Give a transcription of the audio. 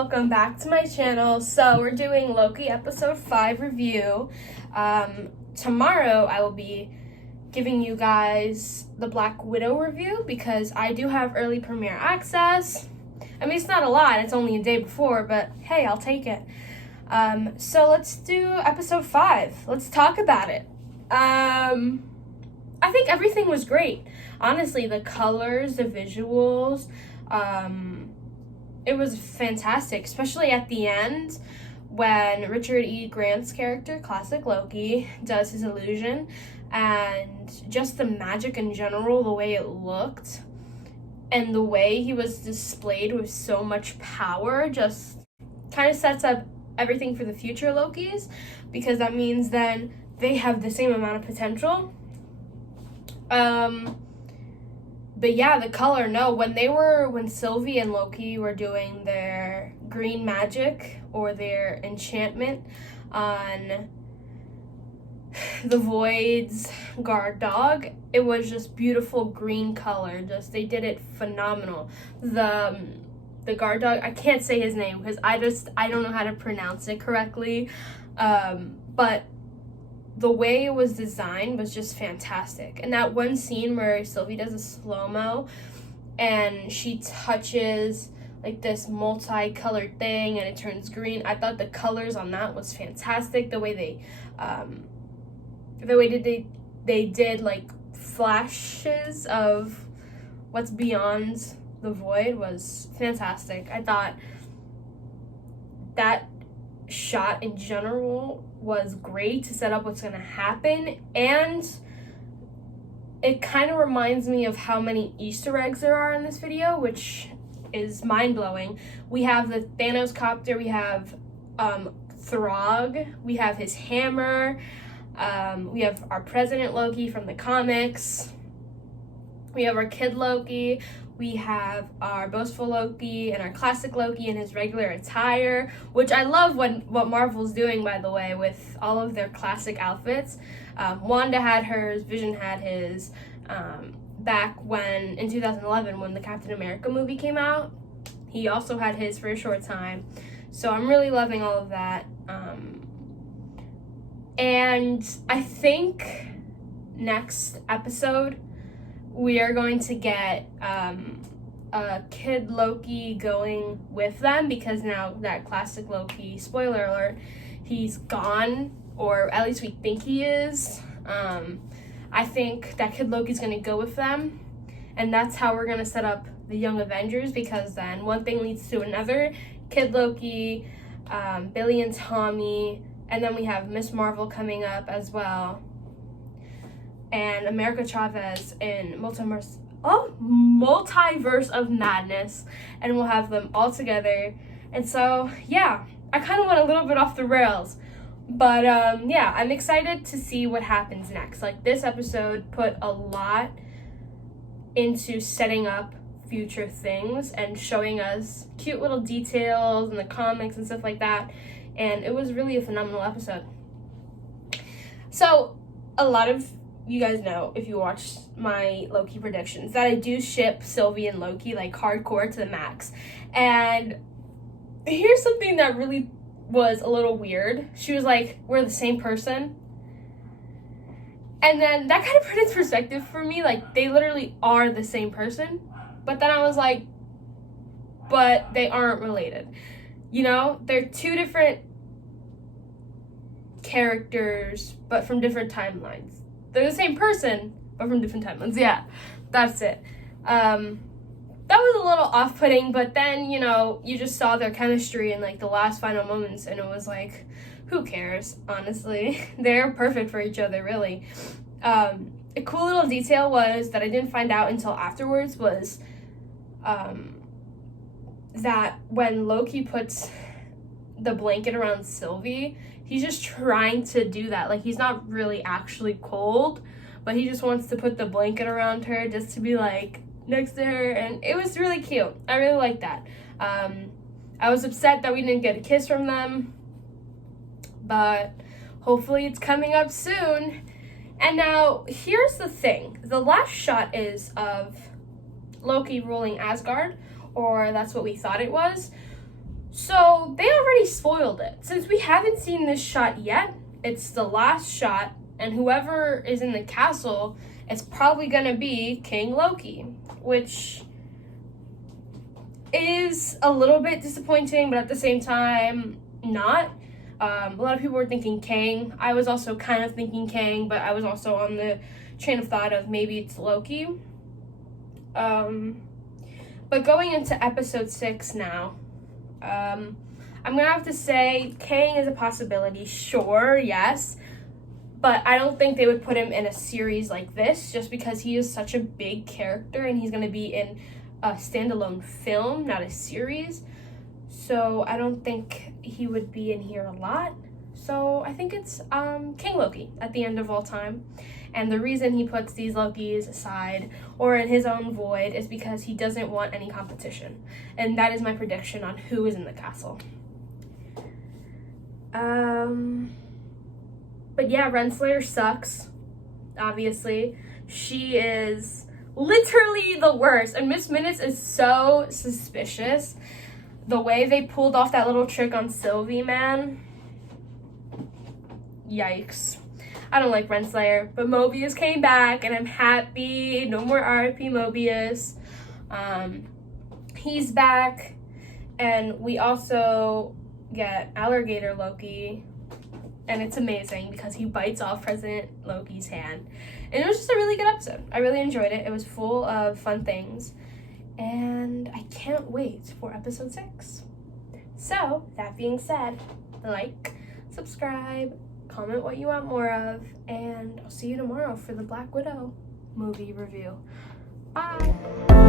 welcome back to my channel. So we're doing Loki episode 5 review. Tomorrow I will be giving you guys the Black Widow review because I do have early premiere access. I mean, it's not a lot, it's only a day before, but hey, I'll take it. So let's do episode 5. Let's talk about it. I think everything was great. Honestly, the colors, the visuals, it was fantastic, especially at the end when Richard E. Grant's character, classic Loki, does his illusion, and just the magic in general, the way it looked, and the way he was displayed with so much power just kind of sets up everything for the future Lokis, because that means then they have the same amount of potential. But yeah, the color, no, when Sylvie and Loki were doing their green magic or their enchantment on the Void's guard dog, it was just beautiful green color. They did it phenomenal. The guard dog, I can't say his name because I don't know how to pronounce it correctly. But the way it was designed was just fantastic. And that one scene where Sylvie does a slow-mo and she touches like this multicolored thing and it turns green, I thought the colors on that was fantastic. The way they did like flashes of what's beyond the void was fantastic. I thought that shot in general was great to set up what's going to happen, and it kind of reminds me of how many Easter eggs there are in this video, which is mind-blowing. We have the Thanos copter, we have Throg, we have his hammer, we have our President Loki from the comics, we have our Kid Loki, we have our boastful Loki and our classic Loki in his regular attire, which I love what Marvel's doing, by the way, with all of their classic outfits. Wanda had hers, Vision had his, back when, in 2011, when the Captain America movie came out, he also had his for a short time. So I'm really loving all of that. And I think next episode, we are going to get Kid Loki going with them, because now that classic Loki, spoiler alert, he's gone, or at least we think he is. I think that Kid Loki's going to go with them, and that's how we're going to set up the Young Avengers, because then one thing leads to another. Kid Loki, Billy and Tommy, and then we have Miss Marvel coming up as well, and America Chavez in Multiverse of Madness, and we'll have them all together. And so, yeah, I kind of went a little bit off the rails, but yeah, I'm excited to see what happens next. Like, this episode put a lot into setting up future things and showing us cute little details in the comics and stuff like that, and it was really a phenomenal episode. So, a lot of you guys know, if you watch my Loki predictions, that I do ship Sylvie and Loki like hardcore to the max. And here's something that really was a little weird. She was like, we're the same person. And then that kind of put it in perspective for me. Like, they literally are the same person. But then I was like, but they aren't related. You know, they're two different characters, but from different timelines. They're the same person, but from different timelines. Yeah, that's it. That was a little off-putting, but then, you know, you just saw their chemistry in, like, the last final moments, and it was like, who cares, honestly? They're perfect for each other, really. A cool little detail was, that I didn't find out until afterwards, was that when Loki puts the blanket around Sylvie, he's just trying to do that. Like, he's not really actually cold, but he just wants to put the blanket around her just to be, like, next to her, and it was really cute. I really liked that. I was upset that we didn't get a kiss from them, but hopefully it's coming up soon. And now, here's the thing. The last shot is of Loki ruling Asgard, or that's what we thought it was. So they already spoiled it. Since we haven't seen this shot yet, it's the last shot, and whoever is in the castle, it's probably gonna be King Loki, which is a little bit disappointing, but at the same time, not. A lot of people were thinking Kang. I was also kind of thinking Kang, but I was also on the train of thought of maybe it's Loki. But going into episode 6 now, I'm gonna have to say Kang is a possibility, sure, yes, but I don't think they would put him in a series like this just because he is such a big character and he's gonna be in a standalone film, not a series. So I don't think he would be in here a lot. So I think it's King Loki at the end of all time. And the reason he puts these Lokis aside or in his own void is because he doesn't want any competition. And that is my prediction on who is in the castle. But yeah, Renslayer sucks, obviously. She is literally the worst. And Miss Minutes is so suspicious. The way they pulled off that little trick on Sylvie, man. Yikes. I don't like Renslayer, but Mobius came back and I'm happy. No more RIP Mobius. He's back. And we also get Alligator Loki. And it's amazing because he bites off President Loki's hand. And it was just a really good episode. I really enjoyed it. It was full of fun things. And I can't wait for episode 6. So, that being said, like, subscribe, comment what you want more of, and I'll see you tomorrow for the Black Widow movie review. Bye!